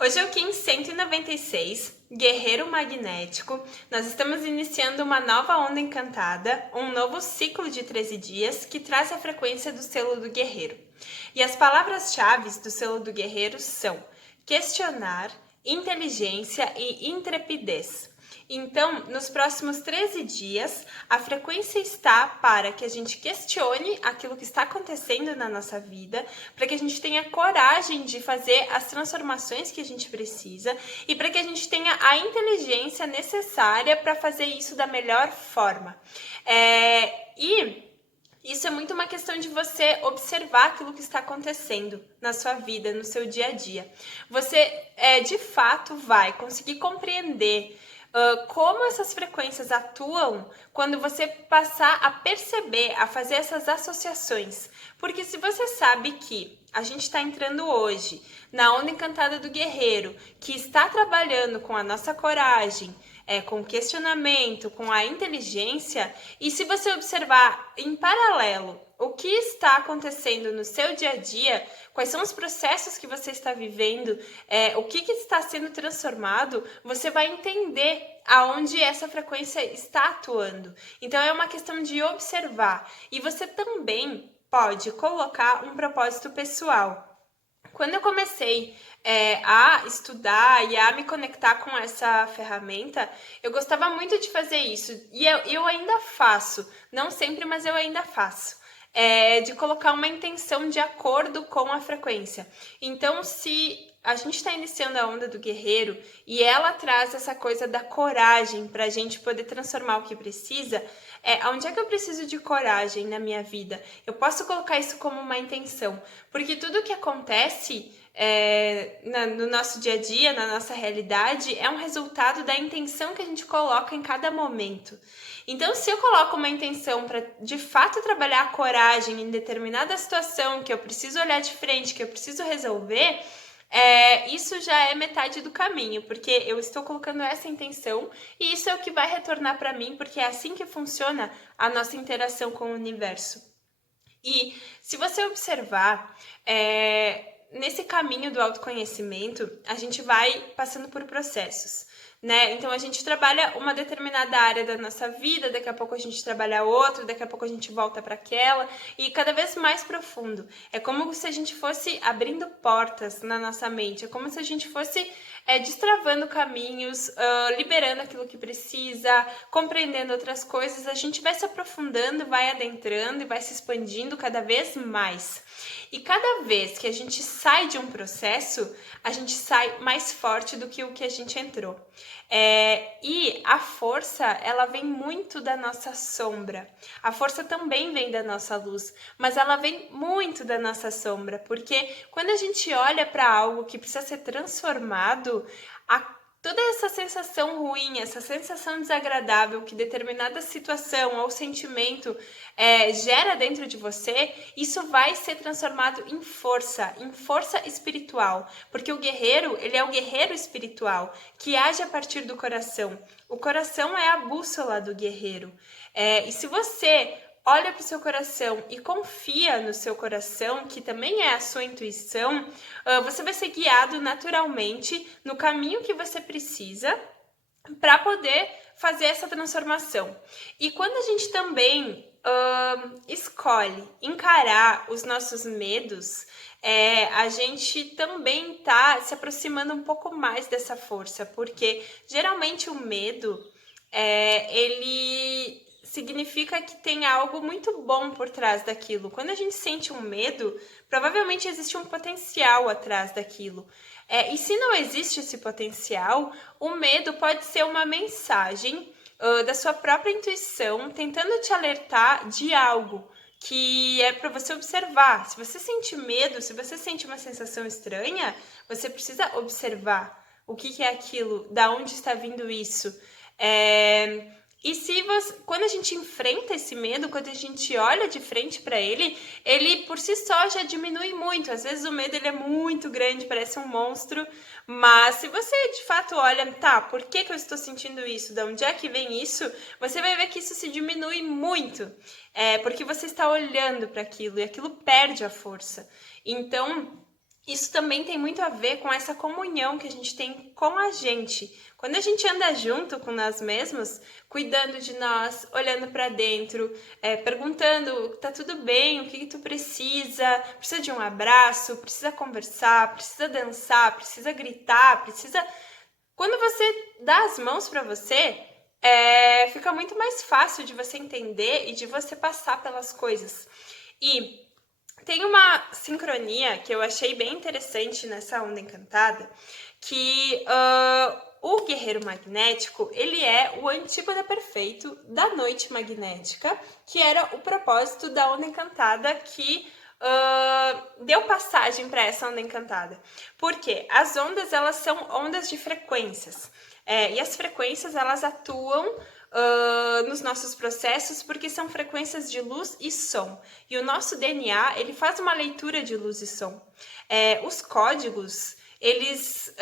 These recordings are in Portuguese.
Hoje é o Kim 196, Guerreiro Magnético. Nós estamos iniciando uma nova onda encantada, um novo ciclo de 13 dias que traz a frequência do selo do guerreiro. E as palavras-chave do selo do guerreiro são questionar, inteligência e intrepidez. Então, nos próximos 13 dias, a frequência está para que a gente questione aquilo que está acontecendo na nossa vida, para que a gente tenha coragem de fazer as transformações que a gente precisa e para que a gente tenha a inteligência necessária para fazer isso da melhor forma. Isso é muito uma questão de você observar aquilo que está acontecendo na sua vida, no seu dia a dia. Você, de fato, vai conseguir compreender como essas frequências atuam quando você passar a perceber, a fazer essas associações. Porque se você sabe que a gente está entrando hoje na onda encantada do guerreiro, que está trabalhando com a nossa coragem, com o questionamento, com a inteligência, e se você observar em paralelo o que está acontecendo no seu dia a dia, quais são os processos que você está vivendo, o que está sendo transformado, você vai entender aonde essa frequência está atuando. Então é uma questão de observar. E você também pode colocar um propósito pessoal. Quando eu comecei a estudar e a me conectar com essa ferramenta, eu gostava muito de fazer isso. E eu ainda faço, não sempre, mas eu ainda faço. De colocar uma intenção de acordo com a frequência. Então, se a gente está iniciando a onda do guerreiro e ela traz essa coisa da coragem para a gente poder transformar o que precisa, onde é que eu preciso de coragem na minha vida? Eu posso colocar isso como uma intenção, porque tudo que acontece no nosso dia a dia, na nossa realidade, é um resultado da intenção que a gente coloca em cada momento. Então, se eu coloco uma intenção para, de fato, trabalhar a coragem em determinada situação, que eu preciso olhar de frente, que eu preciso resolver, isso já é metade do caminho, porque eu estou colocando essa intenção e isso é o que vai retornar para mim, porque é assim que funciona a nossa interação com o universo. E se você observar, nesse caminho do autoconhecimento, a gente vai passando por processos, né? Então a gente trabalha uma determinada área da nossa vida, daqui a pouco a gente trabalha outra, daqui a pouco a gente volta para aquela e cada vez mais profundo. É como se a gente fosse abrindo portas na nossa mente, é como se a gente fosse destravando caminhos, liberando aquilo que precisa, compreendendo outras coisas, a gente vai se aprofundando, vai adentrando e vai se expandindo cada vez mais. E cada vez que a gente sai de um processo, a gente sai mais forte do que o que a gente entrou. E a força, ela vem muito da nossa sombra. A força também vem da nossa luz, mas ela vem muito da nossa sombra, porque quando a gente olha para algo que precisa ser transformado, toda essa sensação ruim, essa sensação desagradável que determinada situação ou sentimento gera dentro de você, isso vai ser transformado em força espiritual, porque o guerreiro, ele é o guerreiro espiritual, que age a partir do coração. O coração é a bússola do guerreiro. E se você olha para o seu coração e confia no seu coração, que também é a sua intuição, você vai ser guiado naturalmente no caminho que você precisa para poder fazer essa transformação. E quando a gente também escolhe encarar os nossos medos, a gente também está se aproximando um pouco mais dessa força, porque geralmente o medo, ele significa que tem algo muito bom por trás daquilo. Quando a gente sente um medo, provavelmente existe um potencial atrás daquilo. E se não existe esse potencial, o medo pode ser uma mensagem da sua própria intuição tentando te alertar de algo que é para você observar. Se você sente medo, se você sente uma sensação estranha, você precisa observar o que é aquilo, da onde está vindo isso. E quando a gente enfrenta esse medo, quando a gente olha de frente para ele por si só já diminui muito. Às vezes o medo ele é muito grande, parece um monstro, mas se você de fato olha, tá, por que eu estou sentindo isso? De onde é que vem isso? Você vai ver que isso se diminui muito, porque você está olhando para aquilo e aquilo perde a força. Então, isso também tem muito a ver com essa comunhão que a gente tem com a gente. Quando a gente anda junto com nós mesmos, cuidando de nós, olhando para dentro, perguntando, tá tudo bem, o que tu precisa? Precisa de um abraço, precisa conversar, precisa dançar, precisa gritar, precisa... Quando você dá as mãos para você, fica muito mais fácil de você entender e de você passar pelas coisas. E tem uma sincronia que eu achei bem interessante nessa onda encantada, que o guerreiro magnético, ele é o antípoda perfeito da noite magnética, que era o propósito da onda encantada que deu passagem para essa onda encantada. Porque as ondas, elas são ondas de frequências. E as frequências, elas atuam nos nossos processos, porque são frequências de luz e som. E o nosso DNA, ele faz uma leitura de luz e som. Os códigos, eles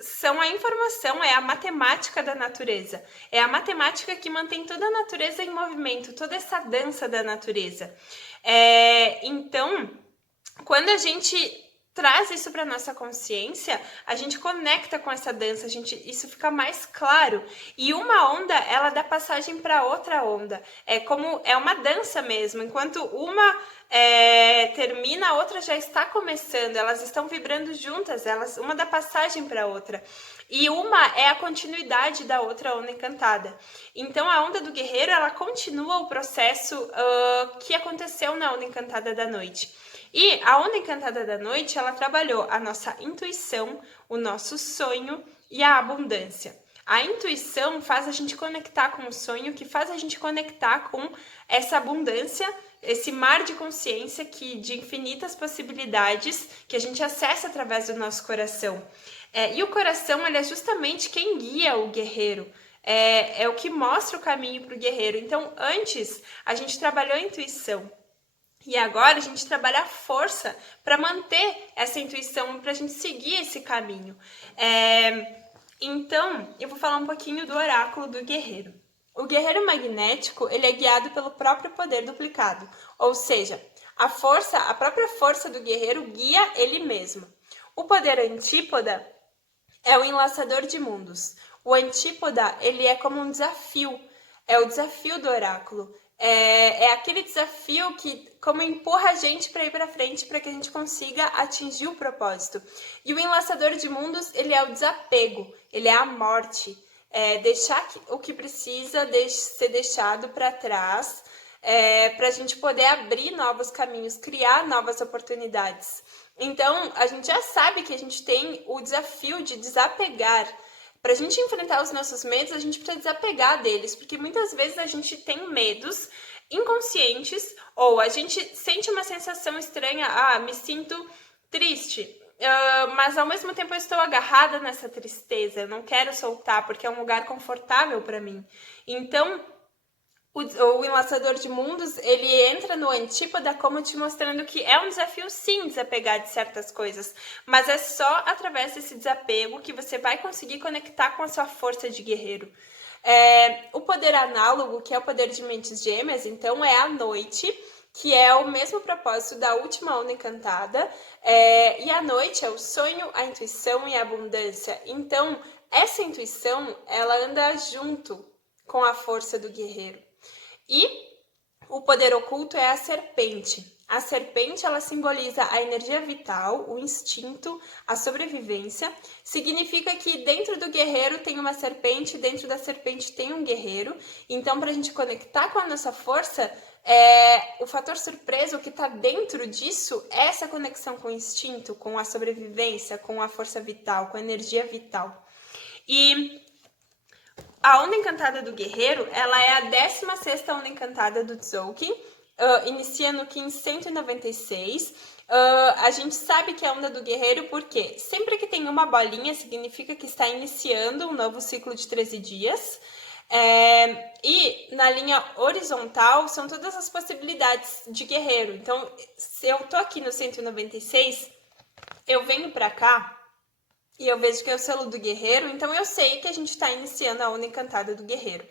são a informação, é a matemática da natureza. É a matemática que mantém toda a natureza em movimento, toda essa dança da natureza. Então, quando a gente traz isso para nossa consciência, a gente conecta com essa dança, isso fica mais claro. E uma onda, ela dá passagem para outra onda. É uma dança mesmo. Enquanto uma termina, a outra já está começando. Elas estão vibrando juntas, uma dá passagem para outra. E uma é a continuidade da outra onda encantada. Então, a onda do guerreiro, ela continua o processo que aconteceu na onda encantada da noite. E a onda encantada da noite, ela trabalhou a nossa intuição, o nosso sonho e a abundância. A intuição faz a gente conectar com o sonho, que faz a gente conectar com essa abundância, esse mar de consciência de infinitas possibilidades que a gente acessa através do nosso coração. E o coração, ele é justamente quem guia o guerreiro. É o que mostra o caminho para o guerreiro. Então, antes, a gente trabalhou a intuição. E agora a gente trabalha a força para manter essa intuição, para a gente seguir esse caminho. Então, eu vou falar um pouquinho do oráculo do guerreiro. O guerreiro magnético, ele é guiado pelo próprio poder duplicado, ou seja, a própria força do guerreiro guia ele mesmo. O poder antípoda é o enlaçador de mundos. O antípoda, ele é como um desafio, é o desafio do oráculo. É aquele desafio que como empurra a gente para ir para frente, para que a gente consiga atingir o propósito. E o enlaçador de mundos, ele é o desapego, ele é a morte, deixar o que precisa ser deixado para trás, para a gente poder abrir novos caminhos, criar novas oportunidades. Então, a gente já sabe que a gente tem o desafio de desapegar. Para a gente enfrentar os nossos medos, a gente precisa desapegar deles, porque muitas vezes a gente tem medos inconscientes, ou a gente sente uma sensação estranha, me sinto triste, mas ao mesmo tempo eu estou agarrada nessa tristeza, eu não quero soltar, porque é um lugar confortável para mim. Então, o enlaçador de mundos, ele entra no antípoda como te mostrando que é um desafio sim desapegar de certas coisas, mas é só através desse desapego que você vai conseguir conectar com a sua força de guerreiro. O poder análogo, que é o poder de mentes gêmeas, então é a noite, que é o mesmo propósito da última onda encantada, e a noite é o sonho, a intuição e a abundância. Então, essa intuição, ela anda junto com a força do guerreiro. E o poder oculto é a serpente. A serpente, ela simboliza a energia vital, o instinto, a sobrevivência. Significa que dentro do guerreiro tem uma serpente, dentro da serpente tem um guerreiro. Então, para a gente conectar com a nossa força, o fator surpresa, o que está dentro disso, é essa conexão com o instinto, com a sobrevivência, com a força vital, com a energia vital. E a onda encantada do guerreiro, ela é a 16ª onda encantada do Tzolk'in, inicia no Kin 196. A gente sabe que é a onda do guerreiro porque sempre que tem uma bolinha significa que está iniciando um novo ciclo de 13 dias. E na linha horizontal são todas as possibilidades de guerreiro. Então, se eu tô aqui no 196, eu venho para cá e eu vejo que é o selo do guerreiro, então eu sei que a gente está iniciando a onda encantada do guerreiro.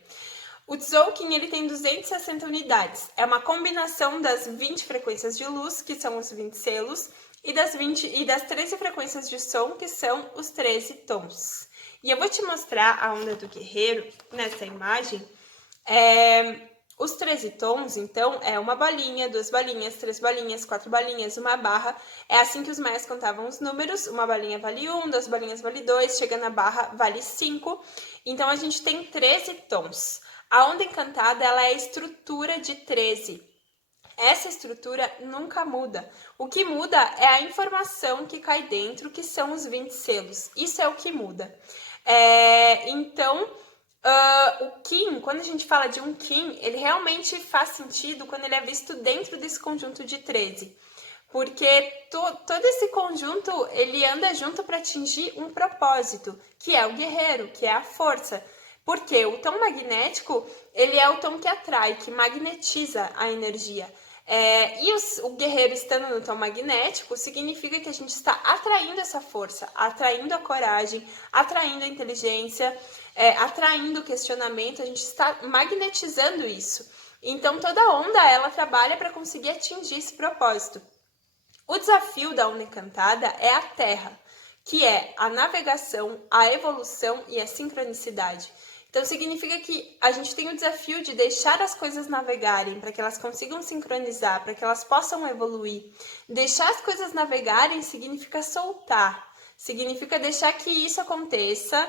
O Tzolk'in, ele tem 260 unidades. É uma combinação das 20 frequências de luz, que são os 20 selos, e das 13 frequências de som, que são os 13 tons. E eu vou te mostrar a onda do guerreiro nessa imagem. Os 13 tons, então, é uma bolinha, 2 bolinhas, 3 bolinhas, 4 bolinhas, uma barra. É assim que os maias contavam os números. Uma bolinha vale 1, 2 bolinhas vale 2, chegando na barra vale 5. Então, a gente tem 13 tons. A onda encantada, ela é a estrutura de 13. Essa estrutura nunca muda. O que muda é a informação que cai dentro, que são os 20 selos. Isso é o que muda. Então, o Kim, quando a gente fala de um Kim, ele realmente faz sentido quando ele é visto dentro desse conjunto de 13. Porque todo esse conjunto, ele anda junto para atingir um propósito, que é o guerreiro, que é a força. Porque o tom magnético, ele é o tom que atrai, que magnetiza a energia. O guerreiro estando no tom magnético significa que a gente está atraindo essa força, atraindo a coragem, atraindo a inteligência, atraindo o questionamento, a gente está magnetizando isso. Então toda onda ela trabalha para conseguir atingir esse propósito. O desafio da onda encantada é a Terra, que é a navegação, a evolução e a sincronicidade. Então, significa que a gente tem o desafio de deixar as coisas navegarem, para que elas consigam sincronizar, para que elas possam evoluir. Deixar as coisas navegarem significa soltar, significa deixar que isso aconteça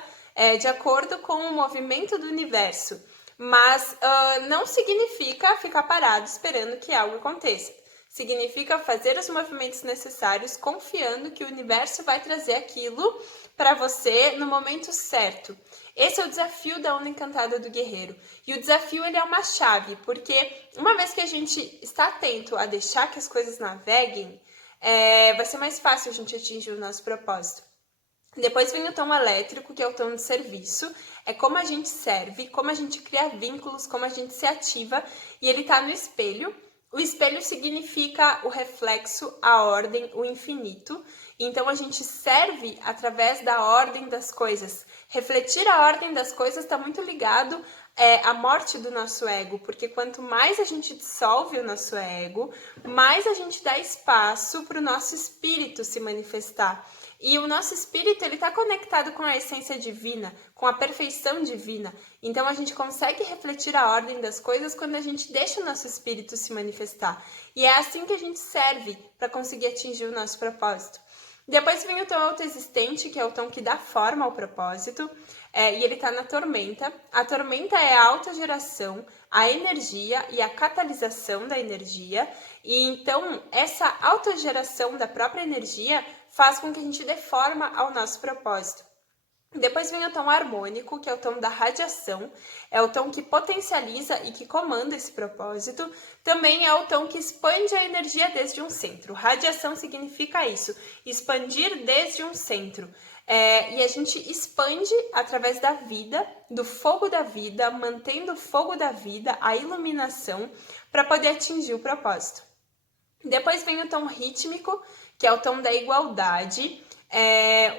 de acordo com o movimento do universo. Mas não significa ficar parado esperando que algo aconteça. Significa fazer os movimentos necessários, confiando que o universo vai trazer aquilo para você no momento certo. Esse é o desafio da onda encantada do guerreiro. E o desafio ele é uma chave, porque uma vez que a gente está atento a deixar que as coisas naveguem, vai ser mais fácil a gente atingir o nosso propósito. Depois vem o tom elétrico, que é o tom de serviço. É como a gente serve, como a gente cria vínculos, como a gente se ativa. E ele está no espelho. O espelho significa o reflexo, a ordem, o infinito. Então, a gente serve através da ordem das coisas. Refletir a ordem das coisas está muito ligado à morte do nosso ego, porque quanto mais a gente dissolve o nosso ego, mais a gente dá espaço para o nosso espírito se manifestar. E o nosso espírito ele está conectado com a essência divina, com a perfeição divina. Então a gente consegue refletir a ordem das coisas quando a gente deixa o nosso espírito se manifestar. E é assim que a gente serve para conseguir atingir o nosso propósito. Depois vem o tom autoexistente, que é o tom que dá forma ao propósito, e ele está na tormenta. A tormenta é a autogeração, a energia e a catalisação da energia. E então, essa autogeração da própria energia faz com que a gente dê forma ao nosso propósito. Depois vem o tom harmônico, que é o tom da radiação, é o tom que potencializa e que comanda esse propósito. Também é o tom que expande a energia desde um centro. Radiação significa isso, expandir desde um centro. E a gente expande através da vida, do fogo da vida, mantendo o fogo da vida, a iluminação, para poder atingir o propósito. Depois vem o tom rítmico, que é o tom da igualdade,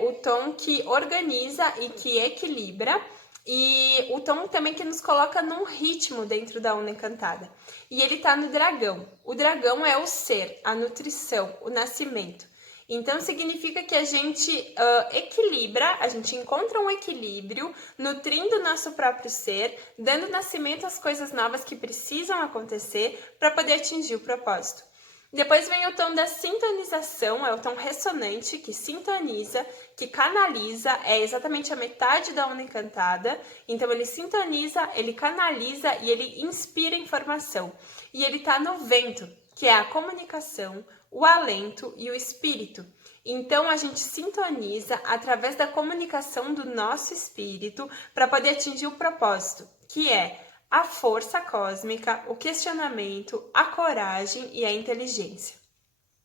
o tom que organiza e que equilibra, e o tom também que nos coloca num ritmo dentro da onda encantada. E ele tá no dragão. O dragão é o ser, a nutrição, o nascimento. Então significa que a gente equilibra, a gente encontra um equilíbrio, nutrindo o nosso próprio ser, dando nascimento às coisas novas que precisam acontecer para poder atingir o propósito. Depois vem o tom da sintonização, é o tom ressonante, que sintoniza, que canaliza, é exatamente a metade da onda encantada. Então ele sintoniza, ele canaliza e ele inspira informação. E ele está no vento, que é a comunicação, o alento e o espírito. Então a gente sintoniza através da comunicação do nosso espírito para poder atingir o propósito, que é a força cósmica, o questionamento, a coragem e a inteligência.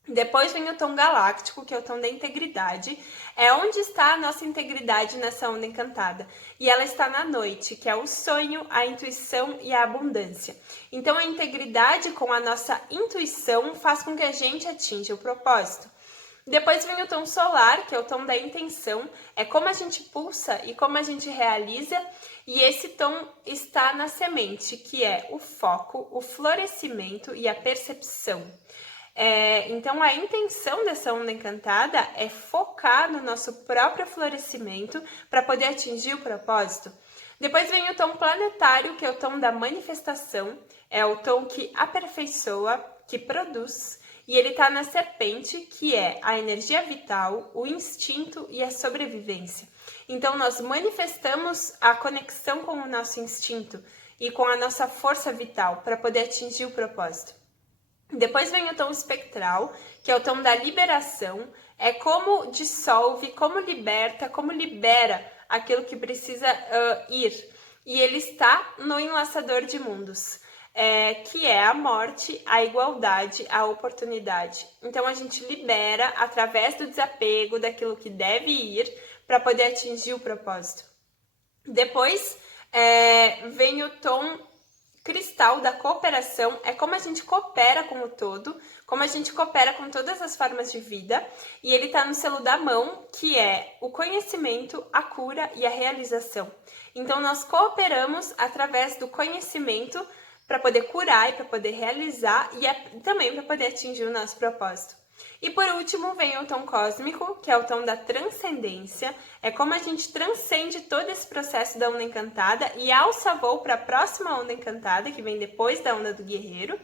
Depois vem o tom galáctico, que é o tom da integridade. É onde está a nossa integridade nessa onda encantada. E ela está na noite, que é o sonho, a intuição e a abundância. Então a integridade com a nossa intuição faz com que a gente atinja o propósito. Depois vem o tom solar, que é o tom da intenção, é como a gente pulsa e como a gente realiza, e esse tom está na semente, que é o foco, o florescimento e a percepção. Então, a intenção dessa onda encantada é focar no nosso próprio florescimento para poder atingir o propósito. Depois vem o tom planetário, que é o tom da manifestação, é o tom que aperfeiçoa, que produz, e ele está na serpente, que é a energia vital, o instinto e a sobrevivência. Então, nós manifestamos a conexão com o nosso instinto e com a nossa força vital para poder atingir o propósito. Depois vem o tom espectral, que é o tom da liberação, é como dissolve, como liberta, como libera aquilo que precisa ir. E ele está no enlaçador de mundos, que é a morte, a igualdade, a oportunidade. Então a gente libera através do desapego daquilo que deve ir para poder atingir o propósito. Depois vem o tom cristal da cooperação, é como a gente coopera com o todo, como a gente coopera com todas as formas de vida, e ele está no selo da mão, que é o conhecimento, a cura e a realização. Então, nós cooperamos através do conhecimento para poder curar e para poder realizar e também para poder atingir o nosso propósito. E por último vem o tom cósmico, que é o tom da transcendência, é como a gente transcende todo esse processo da onda encantada e alça voo para a próxima onda encantada, que vem depois da onda do guerreiro.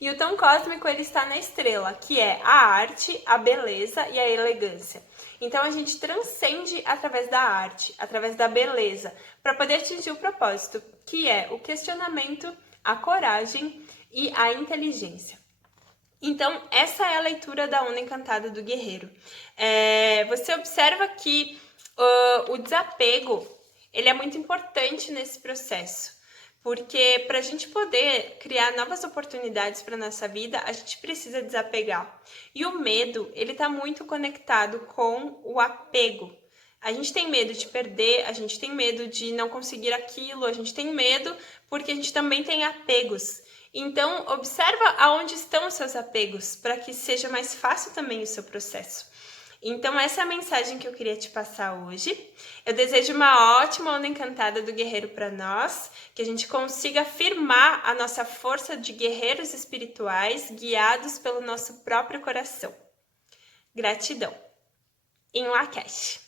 E o tom cósmico ele está na estrela, que é a arte, a beleza e a elegância. Então a gente transcende através da arte, através da beleza, para poder atingir o propósito, que é o questionamento, a coragem e a inteligência. Então, essa é a leitura da onda encantada do guerreiro. Você observa que o desapego ele é muito importante nesse processo, porque para a gente poder criar novas oportunidades para nossa vida, a gente precisa desapegar. E o medo, ele está muito conectado com o apego. A gente tem medo de perder, a gente tem medo de não conseguir aquilo, a gente tem medo porque a gente também tem apegos. Então, observa aonde estão os seus apegos, para que seja mais fácil também o seu processo. Então, essa é a mensagem que eu queria te passar hoje. Eu desejo uma ótima onda encantada do guerreiro para nós, que a gente consiga firmar a nossa força de guerreiros espirituais, guiados pelo nosso próprio coração. Gratidão. Em Lakesh.